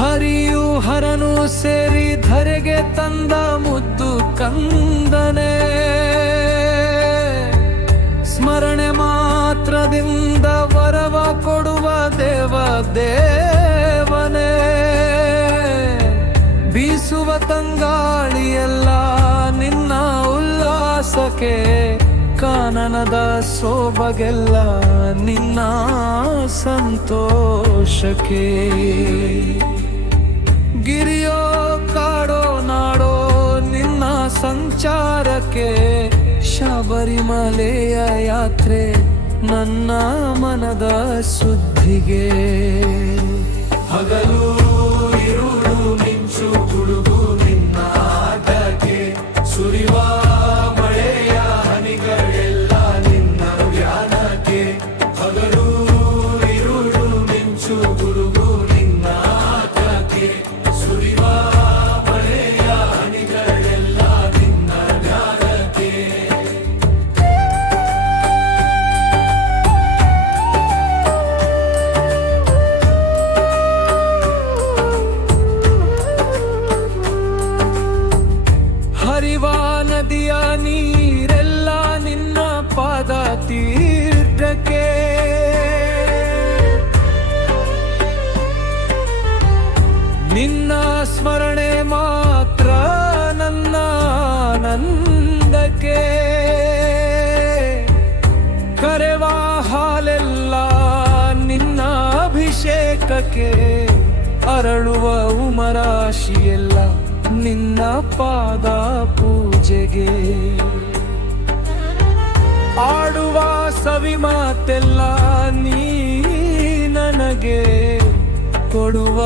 ಹರಿಯು ಹರನು ಸೇರಿ ಧರೆಗೆ ತಂದ ಮುದ್ದು ಕಂದನೆ, ಸ್ಮರಣೆ ಮಾತ್ರದಿಂದ ವರವ ಕೊಡುವ ದೇವ ದೇವನೇ. ಬೀಸುವ ತಂಗಾಳಿಯೆಲ್ಲ ನಿನ್ನ ಉಲ್ಲಾಸಕ್ಕೆ, ಕಾನನದ ಸೋಬಗೆಲ್ಲ ನಿನ್ನ ಸಂತೋಷಕ್ಕೆ. ಗಿರಿಯೋ ಕಾಡೋ ನಾಡೋ ನಿನ್ನ ಸಂಚಾರಕ್ಕೆ, ಶಬರಿಮಲೆಯ ಯಾತ್ರೆ ನನ್ನ ಮನದ ಸುದ್ದಿಗೆ. ಹಗಲು ಇರುಳು ಮಿಂಚು ಗುಡುಗು ನಿನ್ನ ಆಟಕ್ಕೆ, ಸುರಿವ ಮಳೆಯ ಹನಿಗಳೆಲ್ಲ ನಿನ್ನ ಧ್ಯಾನಕ್ಕೆ. ಹಗಲು ಇರುಳು ಮಿಂಚು ಗುಡುಗು ನಿನ್ನ ಆಟಕ್ಕೆ, ಸುರಿವ ಮಳೆಯ ಹನಿಗಳೆಲ್ಲ ನಿನ್ನ ಧ್ಯಾನಕ್ಕೆ. ಹರಿವ ನದಿಯ ನೀರೆಲ್ಲ ನಿನ್ನ ಪಾದ ತೀರ್ಥಕ್ಕೆ, ನಿನ್ನ ಸ್ಮರಣೆ ಮಾತ್ರ ನನ್ನ ಆನಂದಕ್ಕೆ. ಕರೆವ ಹಾಲೆಲ್ಲ ನಿನ್ನ ಅಭಿಷೇಕಕ್ಕೆ, ಅರಳುವ ಉಮರಾಶಿಯೆಲ್ಲ ನಿನ್ನ ಪಾದ ಪೂಜೆಗೆ. ಆಡುವ ಸವಿ ಮಾತೆಲ್ಲ ನೀ ನನಗೆ ಕೊಡುವ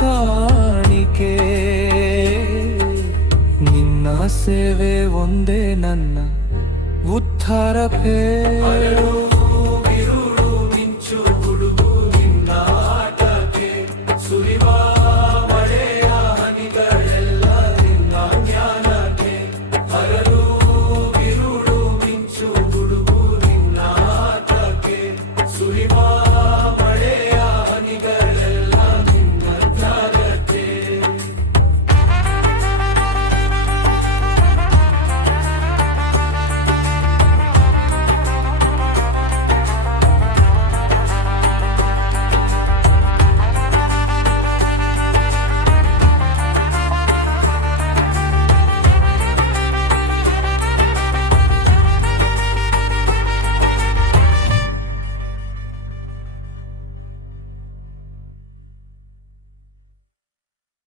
ಕಾಣಿಕೆ. ನಿನ್ನ ಸೇವೆ ಒಂದೇ ನನ್ನ ಉದ್ಧಾರವೇ.